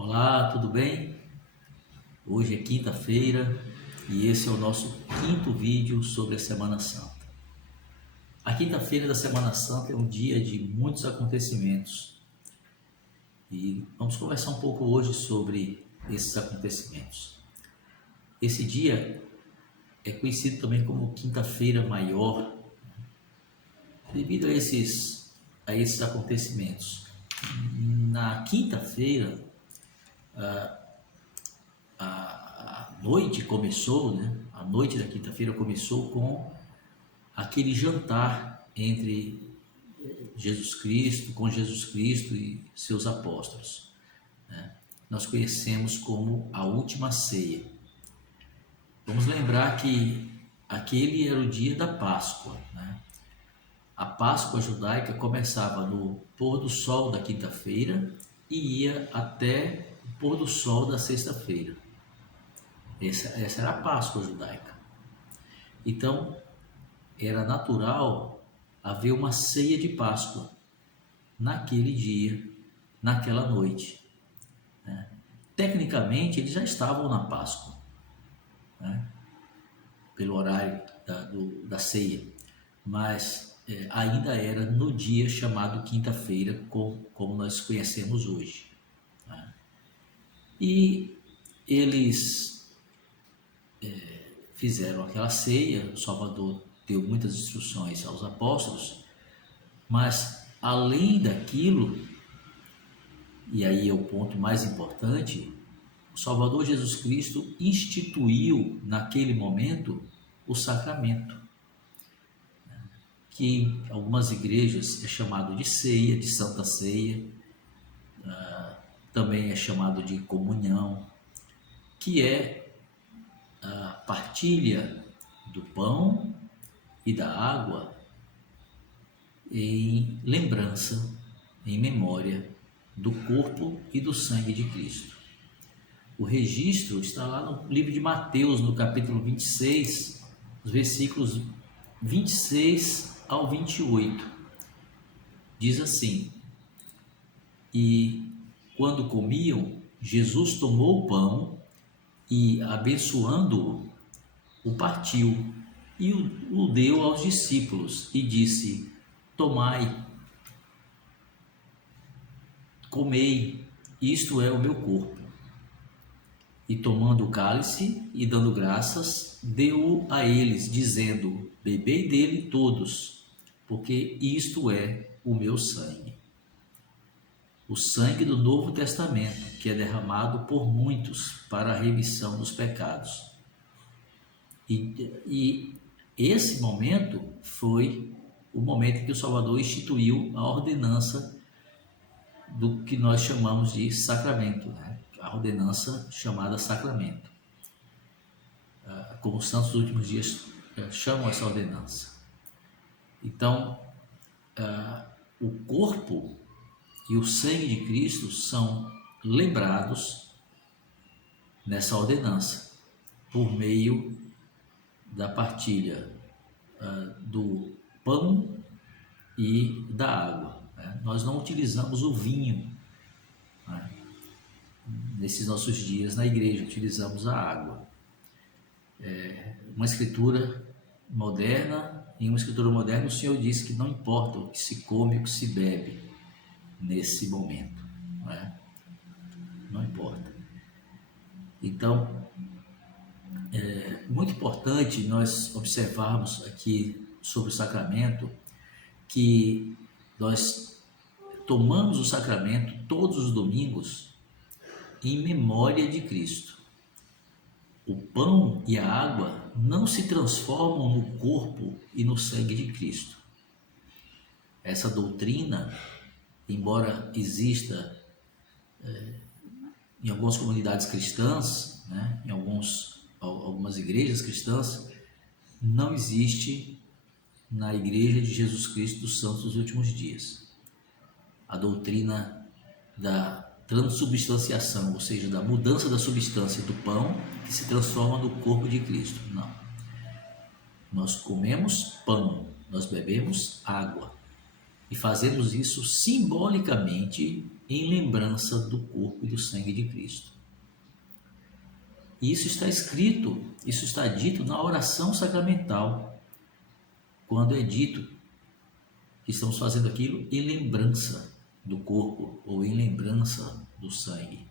Olá, tudo bem? Hoje é quinta-feira e esse é o nosso quinto vídeo sobre a Semana Santa. A quinta-feira da Semana Santa é um dia de muitos acontecimentos e vamos conversar um pouco hoje sobre esses acontecimentos. Esse dia é conhecido também como Quinta-feira Maior, devido a esses acontecimentos. Na quinta-feira, a noite começou, né? A noite da quinta-feira começou com aquele jantar entre com Jesus Cristo e seus apóstolos, né? Nós conhecemos como a última ceia. Vamos lembrar que aquele era o dia da Páscoa, né? A Páscoa judaica começava no pôr do sol da quinta-feira e ia até o pôr do sol da sexta-feira. Essa era a Páscoa judaica. Então, era natural haver uma ceia de Páscoa naquele dia, naquela noite, né? Tecnicamente, eles já estavam na Páscoa, né? Pelo horário da ceia, mas ainda era no dia chamado quinta-feira, como nós conhecemos hoje, né? E eles fizeram aquela ceia. O Salvador deu muitas instruções aos apóstolos, mas além daquilo, e aí é o ponto mais importante, o Salvador Jesus Cristo instituiu naquele momento o sacramento, que em algumas igrejas é chamado de ceia, de Santa Ceia, também é chamado de comunhão, que é a partilha do pão e da água em lembrança, em memória do corpo e do sangue de Cristo. O registro está lá no livro de Mateus, no capítulo 26, os versículos 26 ao 28. Diz assim: E quando comiam, Jesus tomou o pão e, abençoando-o, o partiu e o deu aos discípulos e disse: Tomai, comei, isto é o meu corpo. E tomando o cálice e dando graças, deu-o a eles, dizendo: Bebei dele todos, porque isto é o meu sangue. O sangue do Novo Testamento, que é derramado por muitos para a remissão dos pecados. E esse momento foi o momento em que o Salvador instituiu a ordenança do que nós chamamos de sacramento, né? A ordenança chamada sacramento, como os santos dos últimos dias chamam essa ordenança. Então, o corpo e o sangue de Cristo são lembrados nessa ordenança por meio da partilha do pão e da água, né? Nós não utilizamos o vinho, né? Nesses nossos dias na igreja, utilizamos a água. Uma escritura moderna, em uma escritura moderna, o Senhor disse que não importa o que se come ou o que se bebe nesse momento, né? Não importa. Então, é muito importante nós observarmos aqui sobre o sacramento que nós tomamos o sacramento todos os domingos em memória de Cristo. O pão e a água não se transformam no corpo e no sangue de Cristo. Essa doutrina, embora exista em algumas comunidades cristãs, né, em algumas igrejas cristãs, não existe na Igreja de Jesus Cristo dos Santos dos Últimos Dias. A doutrina da transubstanciação, ou seja, da mudança da substância do pão que se transforma no corpo de Cristo. Não. Nós comemos pão, nós bebemos água e fazemos isso simbolicamente em lembrança do corpo e do sangue de Cristo. E isso está escrito, isso está dito na oração sacramental, quando é dito que estamos fazendo aquilo em lembrança do corpo ou em lembrança do sangue.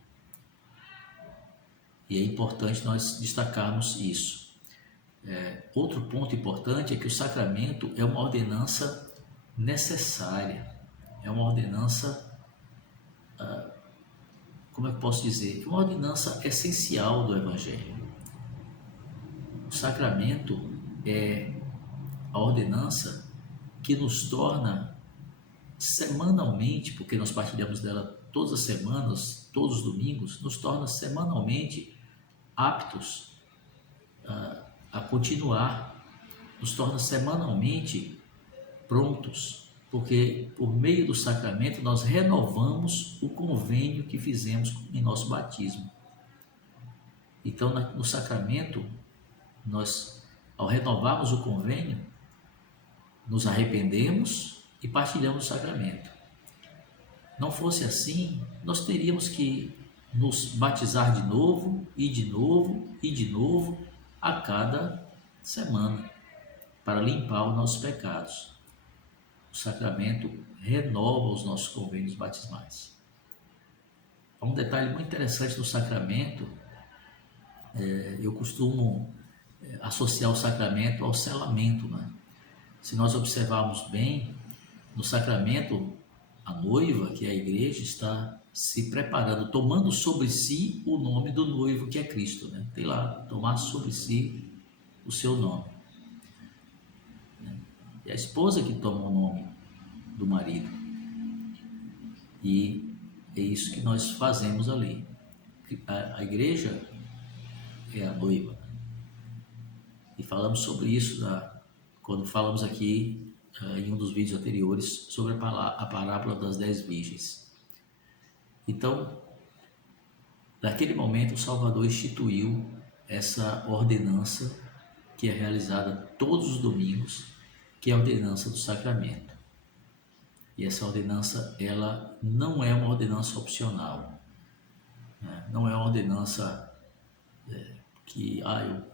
E é importante nós destacarmos isso. Outro ponto importante é que o sacramento é uma ordenança necessária, é uma ordenança, como é que eu posso dizer? É uma ordenança essencial do Evangelho. O sacramento é a ordenança que nos torna semanalmente, porque nós partilhamos dela todas as semanas, todos os domingos, nos torna semanalmente aptos a continuar, nos torna semanalmente prontos, porque por meio do sacramento nós renovamos o convênio que fizemos em nosso batismo. Então, no sacramento, nós, ao renovarmos o convênio, nos arrependemos e partilhamos o sacramento. Não fosse assim, nós teríamos que nos batizar de novo, e de novo, e de novo, a cada semana, para limpar os nossos pecados. O sacramento renova os nossos convênios batismais. Um detalhe muito interessante no sacramento, eu costumo associar o sacramento ao selamento, né? Se nós observarmos bem, no sacramento, a noiva, que é a igreja, está se preparando, tomando sobre si o nome do noivo, que é Cristo, né? Tem lá, tomar sobre si o seu nome. É a esposa que toma o nome do marido. E é isso que nós fazemos ali. A igreja é a noiva. E falamos sobre isso quando falamos aqui em um dos vídeos anteriores sobre a parábola das 10 virgens. Então, naquele momento, o Salvador instituiu essa ordenança que é realizada todos os domingos, que é a ordenança do sacramento. E essa ordenança, ela não é uma ordenança opcional, né? Não é uma ordenança que,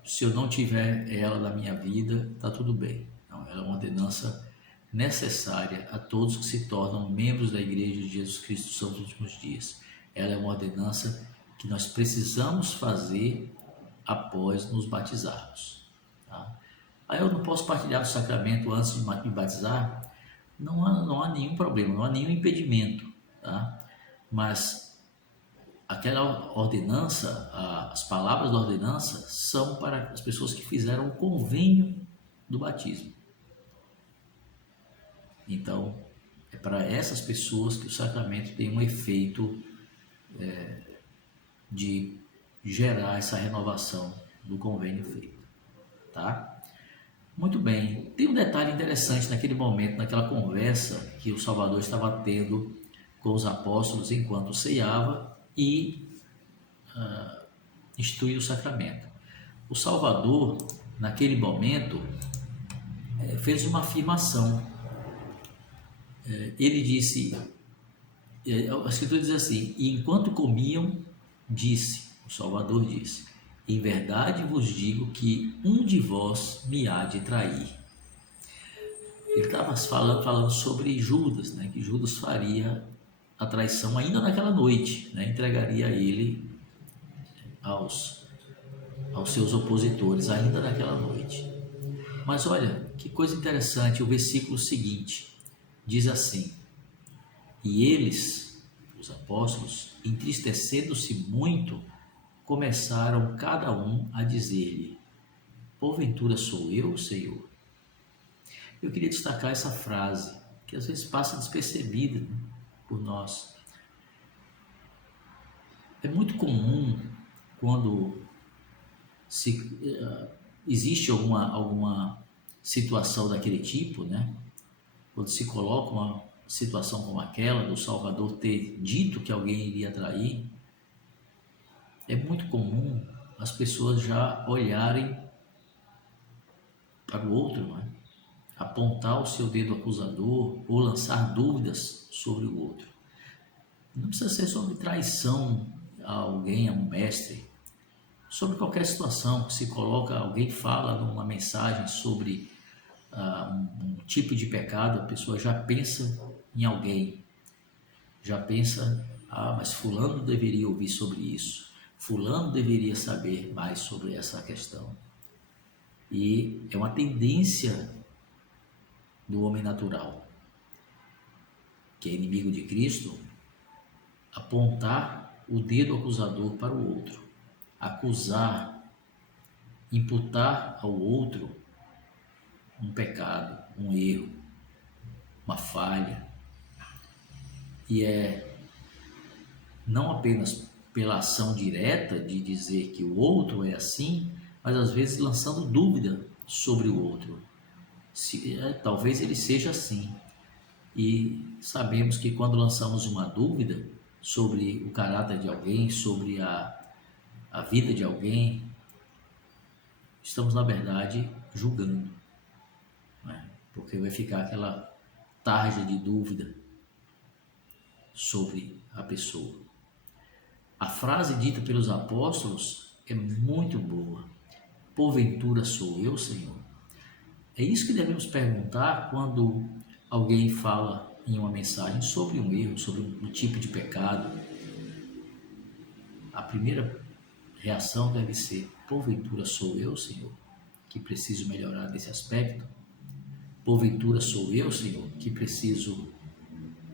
se eu não tiver ela na minha vida, está tudo bem. Não, ela é uma ordenança necessária a todos que se tornam membros da Igreja de Jesus Cristo dos Santos Últimos Dias. Ela é uma ordenança que nós precisamos fazer após nos batizarmos. Tá? Aí eu não posso partilhar do sacramento antes de me batizar? Não há nenhum problema, não há nenhum impedimento. Tá? Mas aquela ordenança, as palavras da ordenança são para as pessoas que fizeram o convênio do batismo. Então, é para essas pessoas que o sacramento tem um efeito de gerar essa renovação do convênio feito, tá? Muito bem, tem um detalhe interessante naquele momento, naquela conversa que o Salvador estava tendo com os apóstolos enquanto ceava e instituiu o sacramento. O Salvador, naquele momento, fez uma afirmação. Ele disse, a Escritura diz assim: e enquanto comiam, o Salvador disse, em verdade vos digo que um de vós me há de trair. Ele estava falando sobre Judas, né? Que Judas faria a traição ainda naquela noite, né? Entregaria ele aos seus opositores ainda naquela noite. Mas olha, que coisa interessante, o versículo seguinte diz assim: e eles, os apóstolos, entristecendo-se muito, começaram cada um a dizer-lhe: porventura sou eu, Senhor? Eu queria destacar essa frase, que às vezes passa despercebida, né, por nós. É muito comum quando existe alguma situação daquele tipo, né? Quando se coloca uma situação como aquela do Salvador ter dito que alguém iria trair, é muito comum as pessoas já olharem para o outro, né? Apontar o seu dedo acusador ou lançar dúvidas sobre o outro. Não precisa ser sobre traição a alguém, a um mestre. Sobre qualquer situação que se coloca, alguém fala numa mensagem sobre um tipo de pecado, a pessoa já pensa em alguém, já pensa, mas fulano deveria ouvir sobre isso, fulano deveria saber mais sobre essa questão. E é uma tendência do homem natural, que é inimigo de Cristo, apontar o dedo acusador para o outro, acusar, imputar ao outro um pecado, um erro, uma falha. E é não apenas pela ação direta de dizer que o outro é assim, mas às vezes lançando dúvida sobre o outro. Talvez ele seja assim. E sabemos que quando lançamos uma dúvida sobre o caráter de alguém, sobre a vida de alguém, estamos, na verdade, julgando, né? Porque vai ficar aquela tarja de dúvida sobre a pessoa. A frase dita pelos apóstolos é muito boa. Porventura sou eu, Senhor? É isso que devemos perguntar quando alguém fala em uma mensagem sobre um erro, sobre um tipo de pecado. A primeira reação deve ser: porventura sou eu, Senhor, que preciso melhorar nesse aspecto? Porventura sou eu, Senhor, que preciso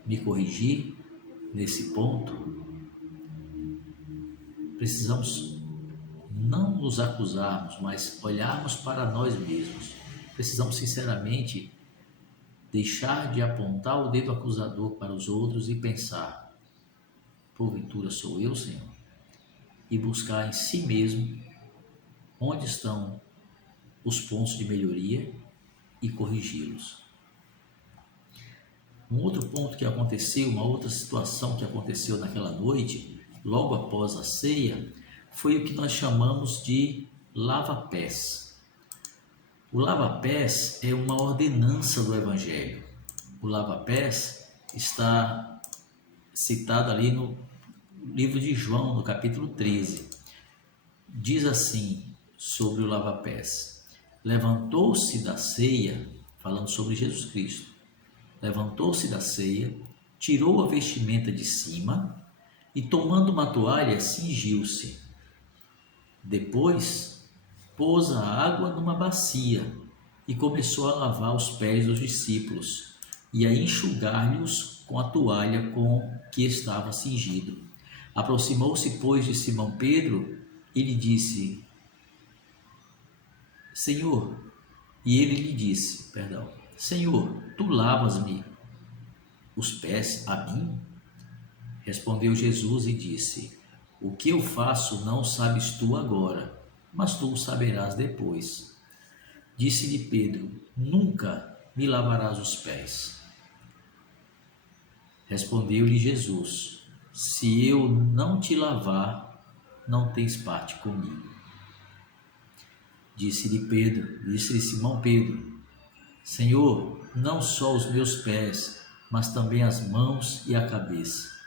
me corrigir nesse ponto? Precisamos não nos acusarmos, mas olharmos para nós mesmos. Precisamos sinceramente deixar de apontar o dedo acusador para os outros e pensar: porventura sou eu, Senhor? E buscar em si mesmo onde estão os pontos de melhoria e corrigi-los. Um outro ponto que aconteceu, uma outra situação que aconteceu naquela noite, logo após a ceia, foi o que nós chamamos de lava-pés. O lava-pés é uma ordenança do Evangelho. O lava-pés está citado ali no livro de João, no capítulo 13. Diz assim sobre o lava-pés: levantou-se da ceia, falando sobre Jesus Cristo, levantou-se da ceia, tirou a vestimenta de cima e, tomando uma toalha, cingiu-se. Depois, pôs a água numa bacia e começou a lavar os pés dos discípulos e a enxugar-lhes com a toalha com que estava cingido. Aproximou-se, pois, de Simão Pedro e lhe disse: Senhor, Senhor, tu lavas-me os pés a mim? Respondeu Jesus e disse: o que eu faço não sabes tu agora, mas tu o saberás depois. Disse-lhe Pedro: nunca me lavarás os pés. Respondeu-lhe Jesus: se eu não te lavar, não tens parte comigo. Disse-lhe Simão Pedro: Senhor, não só os meus pés, mas também as mãos e a cabeça.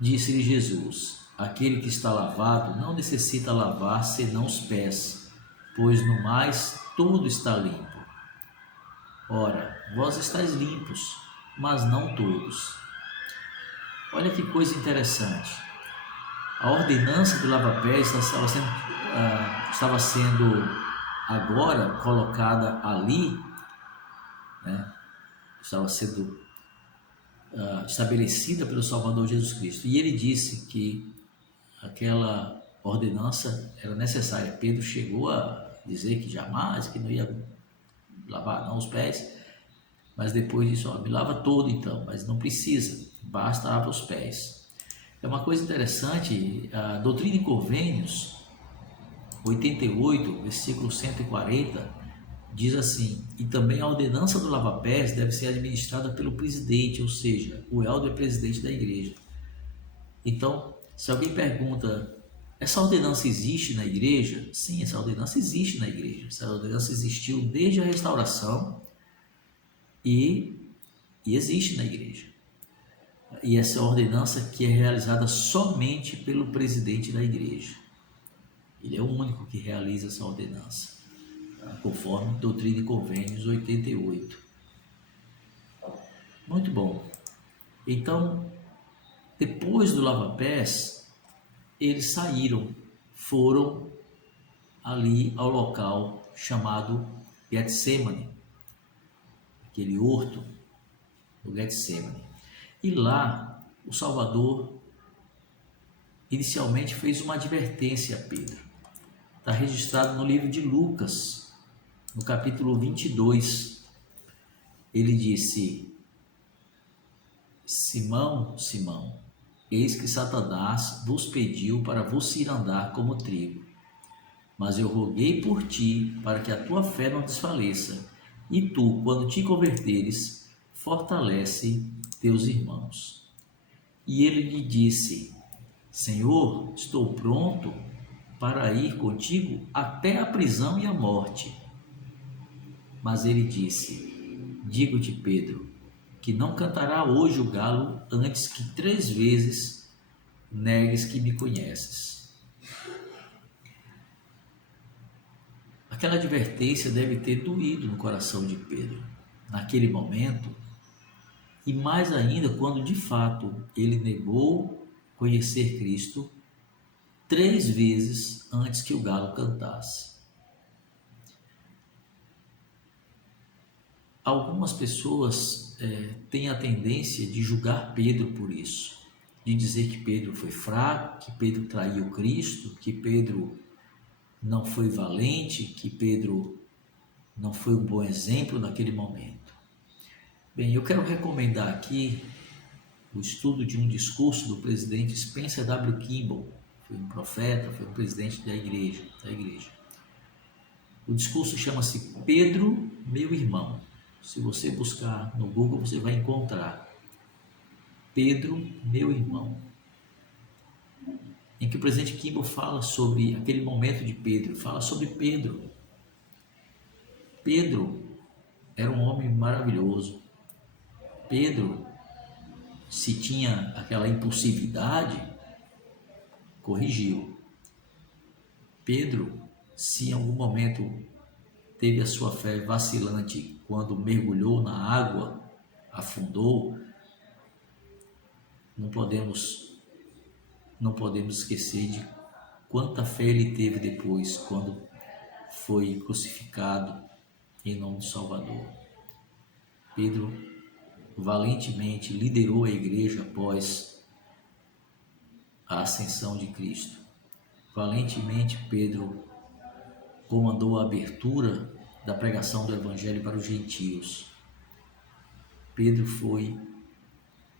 Disse-lhe Jesus: aquele que está lavado não necessita lavar senão os pés, pois no mais todo está limpo. Ora, vós estáis limpos, mas não todos. Olha que coisa interessante. A ordenança do lava-pés estava sendo agora colocada ali, né? Estava sendo estabelecida pelo Salvador Jesus Cristo. E ele disse que aquela ordenança era necessária. Pedro chegou a dizer que jamais, que não ia lavar não os pés, mas depois disse: me lava todo então, mas não precisa, basta lavar os pés. É uma coisa interessante, a Doutrina e Convênios 88, versículo 140, diz assim: e também a ordenança do lava-pés deve ser administrada pelo presidente, ou seja, o elder é presidente da igreja. Então, se alguém pergunta: essa ordenança existe na igreja? Sim, essa ordenança existe na igreja. Essa ordenança existiu desde a restauração e existe na igreja. E essa ordenança que é realizada somente pelo presidente da igreja. Ele é o único que realiza essa ordenança, tá? Conforme Doutrina e Convênios 88. Muito bom. Então, depois do lava-pés, eles saíram, foram ali ao local chamado Getsemane, aquele horto do Getsemane. E lá, o Salvador inicialmente fez uma advertência a Pedro. Está registrado no livro de Lucas, no capítulo 22. Ele disse: Simão, Simão, eis que Satanás vos pediu para vos cirandar como trigo. Mas eu roguei por ti, para que a tua fé não desfaleça. E tu, quando te converteres, fortalece teus irmãos. E ele lhe disse: Senhor, estou pronto para ir contigo até a prisão e a morte. Mas ele disse: Digo-te, Pedro, que não cantará hoje o galo antes que 3 vezes negues que me conheces. Aquela advertência deve ter doído no coração de Pedro, naquele momento, e mais ainda quando de fato ele negou conhecer Cristo 3 vezes antes que o galo cantasse. Algumas pessoas têm a tendência de julgar Pedro por isso, de dizer que Pedro foi fraco, que Pedro traiu Cristo, que Pedro não foi valente, que Pedro não foi um bom exemplo naquele momento. Bem, eu quero recomendar aqui o estudo de um discurso do presidente Spencer W. Kimball. Foi um profeta, foi um presidente da igreja. O discurso chama-se Pedro, meu irmão. Se você buscar no Google, você vai encontrar Pedro, meu irmão, em que o presidente Kimball fala sobre aquele momento de Pedro, fala sobre Pedro. Pedro era um homem maravilhoso. Pedro, se tinha aquela impulsividade, corrigiu. Pedro, se em algum momento teve a sua fé vacilante quando mergulhou na água, afundou, não podemos esquecer de quanta fé ele teve depois, quando foi crucificado em nome do Salvador. Pedro valentemente liderou a igreja após a ascensão de Cristo. Valentemente Pedro comandou a abertura da pregação do Evangelho para os gentios. Pedro foi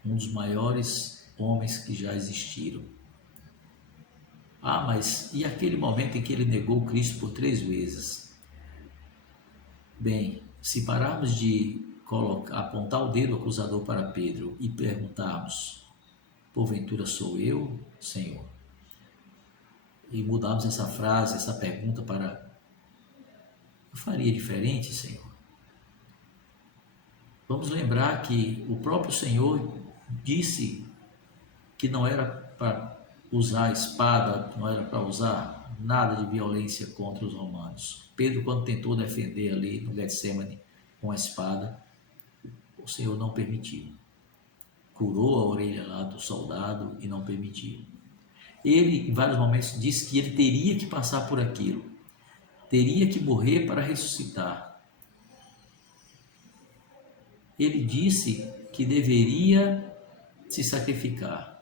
um dos maiores homens que já existiram. Mas e aquele momento em que ele negou Cristo por 3 vezes? Bem, se pararmos de apontar o dedo acusador para Pedro e perguntarmos: porventura sou eu, Senhor? E mudarmos essa frase, essa pergunta para: eu faria diferente, Senhor? Vamos lembrar que o próprio Senhor disse que não era para usar espada, não era para usar nada de violência contra os romanos. Pedro, quando tentou defender ali no Getsemane com a espada, o Senhor não permitiu. Curou a orelha lá do soldado e não permitiu. Ele, em vários momentos, disse que ele teria que passar por aquilo, teria que morrer para ressuscitar. Ele disse que deveria se sacrificar.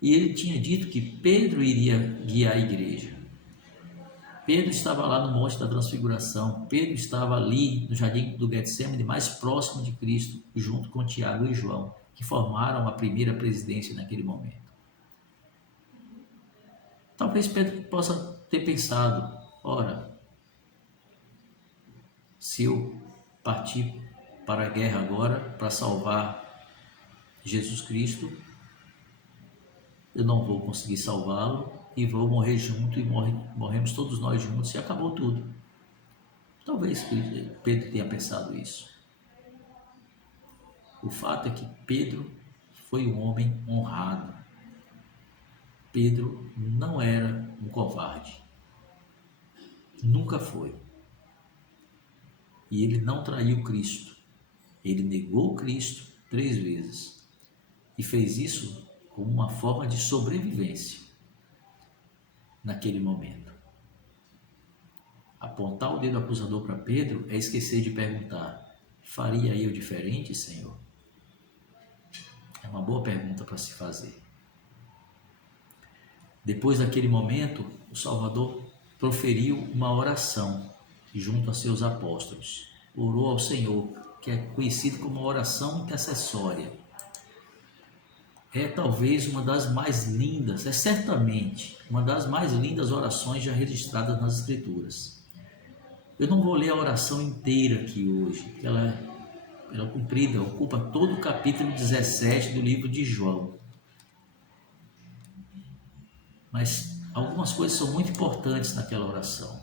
E ele tinha dito que Pedro iria guiar a igreja. Pedro estava lá no Monte da Transfiguração. Pedro estava ali no jardim do Getsemane, mais próximo de Cristo, junto com Tiago e João, que formaram a primeira presidência naquele momento. Talvez Pedro possa ter pensado: ora, se eu partir para a guerra agora, para salvar Jesus Cristo, eu não vou conseguir salvá-lo e vou morrer junto, e morremos todos nós juntos e acabou tudo. Talvez Pedro tenha pensado isso. O fato é que Pedro foi um homem honrado. Pedro não era um covarde. Nunca foi. E ele não traiu Cristo. Ele negou Cristo 3 vezes. E fez isso como uma forma de sobrevivência naquele momento. Apontar o dedo acusador para Pedro é esquecer de perguntar: faria eu diferente, Senhor? É uma boa pergunta para se fazer. Depois daquele momento, o Salvador proferiu uma oração junto a seus apóstolos. Orou ao Senhor, que é conhecido como oração intercessória. É talvez uma das mais lindas, é certamente uma das mais lindas orações já registradas nas Escrituras. Eu não vou ler a oração inteira aqui hoje, porque ela é comprida, ocupa todo o capítulo 17 do livro de João. Mas algumas coisas são muito importantes naquela oração.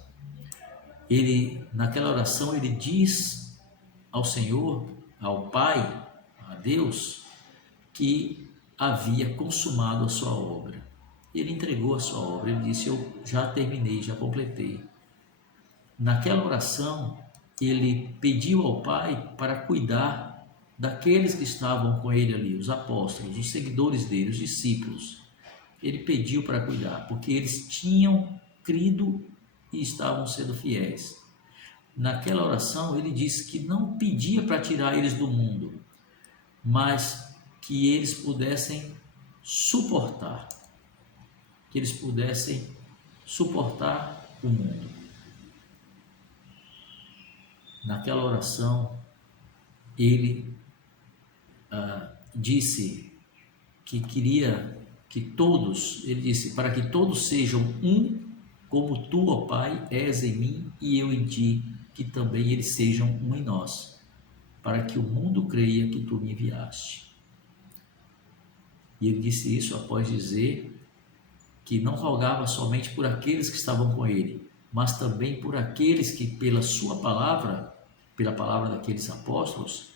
Naquela oração, ele diz ao Senhor, ao Pai, a Deus, que havia consumado a sua obra. Ele entregou a sua obra, ele disse: eu já terminei, já completei. Naquela oração, ele pediu ao Pai para cuidar daqueles que estavam com ele ali, os apóstolos, os seguidores dele, os discípulos. Ele pediu para cuidar, porque eles tinham crido e estavam sendo fiéis. Naquela oração, ele disse que não pedia para tirar eles do mundo, mas que eles pudessem suportar, o mundo. Naquela oração, ele disse que queria que todos, ele disse, para que todos sejam um, como tu, ó Pai, és em mim e eu em ti, que também eles sejam um em nós, para que o mundo creia que tu me enviaste. E ele disse isso após dizer que não rogava somente por aqueles que estavam com ele, mas também por aqueles que, pela sua palavra, pela palavra daqueles apóstolos,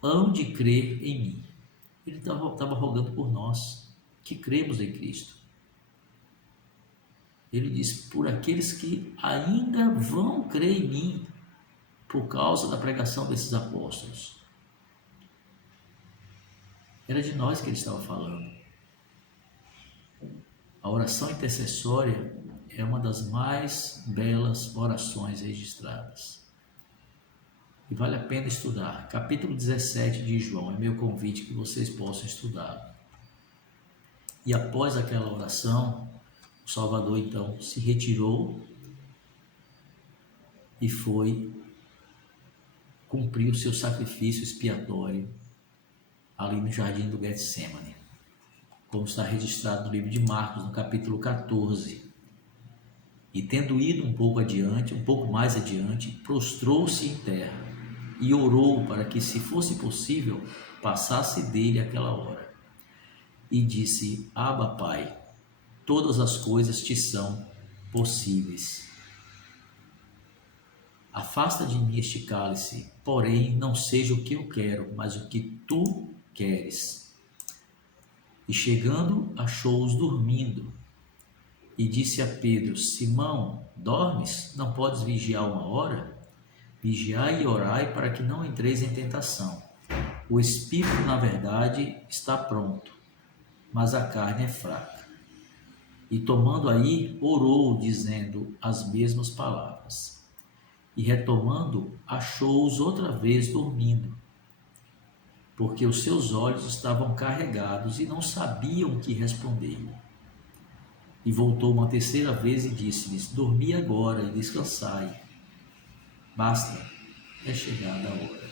hão de crer em mim. Ele estava rogando por nós, que cremos em Cristo. Ele diz: por aqueles que ainda vão crer em mim, por causa da pregação desses apóstolos. Era de nós que ele estava falando. A oração intercessória é uma das mais belas orações registradas. E vale a pena estudar. Capítulo 17 de João é meu convite que vocês possam estudar. E após aquela oração, o Salvador então se retirou e foi cumprir o seu sacrifício expiatório ali no jardim do Getsemane, como está registrado no livro de Marcos, no capítulo 14. E tendo ido um pouco mais adiante, prostrou-se em terra e orou para que, se fosse possível, passasse dele aquela hora. E disse: Abba, Pai, todas as coisas te são possíveis. Afasta de mim este cálice, porém não seja o que eu quero, mas o que tu queres. E chegando, achou-os dormindo. E disse a Pedro: Simão, dormes? Não podes vigiar 1 hora? Vigiai e orai para que não entreis em tentação. O espírito, na verdade, está pronto, mas a carne é fraca. E tomando aí, orou, dizendo as mesmas palavras. E retomando, achou-os outra vez dormindo, porque os seus olhos estavam carregados e não sabiam o que responder. E voltou uma terceira vez e disse-lhes: Dormi agora e descansai. Basta, é chegada a hora.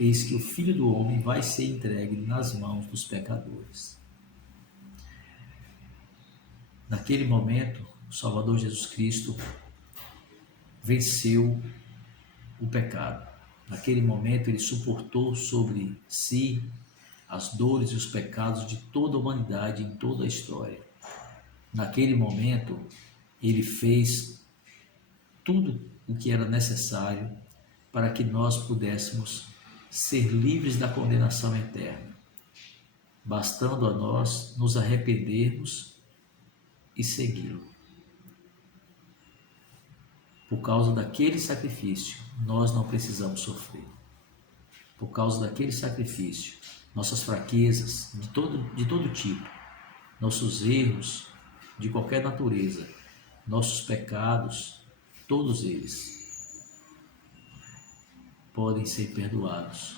Eis que o Filho do Homem vai ser entregue nas mãos dos pecadores. Naquele momento, o Salvador Jesus Cristo venceu o pecado. Naquele momento, ele suportou sobre si as dores e os pecados de toda a humanidade em toda a história. Naquele momento, ele fez tudo o que era necessário para que nós pudéssemos ser livres da condenação eterna. bastando a nós nos arrependermos e segui-lo. Por causa daquele sacrifício, nós não precisamos sofrer. Por causa daquele sacrifício, nossas fraquezas de todo tipo, nossos erros de qualquer natureza, nossos pecados, todos eles podem ser perdoados.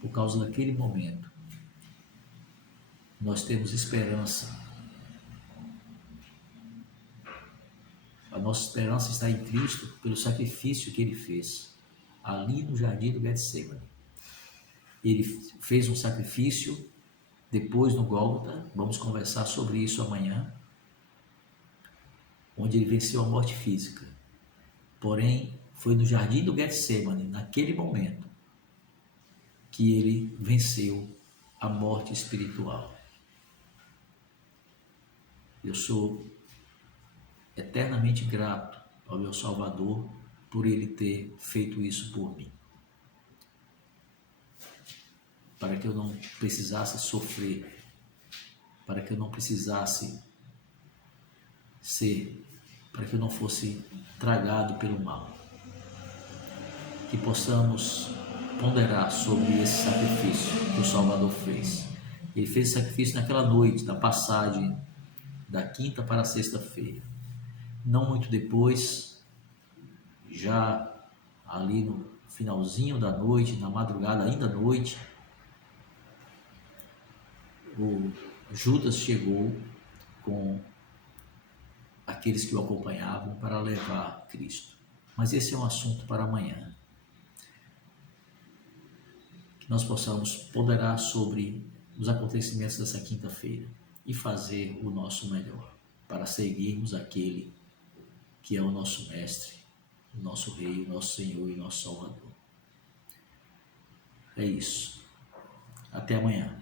Por causa daquele momento, nós temos esperança. A nossa esperança está em Cristo pelo sacrifício que Ele fez ali no jardim do Getsemane. Ele fez um sacrifício depois no Gólgota, vamos conversar sobre isso amanhã, onde Ele venceu a morte física. Porém, foi no jardim do Getsemane, naquele momento, que Ele venceu a morte espiritual. Eu sou eternamente grato ao meu Salvador por Ele ter feito isso por mim, para que eu não precisasse sofrer, para que eu não precisasse para que eu não fosse tragado pelo mal. Que possamos ponderar sobre esse sacrifício que o Salvador fez. Ele fez esse sacrifício naquela noite da passagem da quinta para a sexta-feira. Não muito depois, já ali no finalzinho da noite, na madrugada ainda à noite, o Judas chegou com aqueles que o acompanhavam para levar Cristo. Mas esse é um assunto para amanhã. Que nós possamos ponderar sobre os acontecimentos dessa quinta-feira e fazer o nosso melhor para seguirmos aquele que é o nosso Mestre, o nosso Rei, o nosso Senhor e nosso Salvador. É isso. Até amanhã.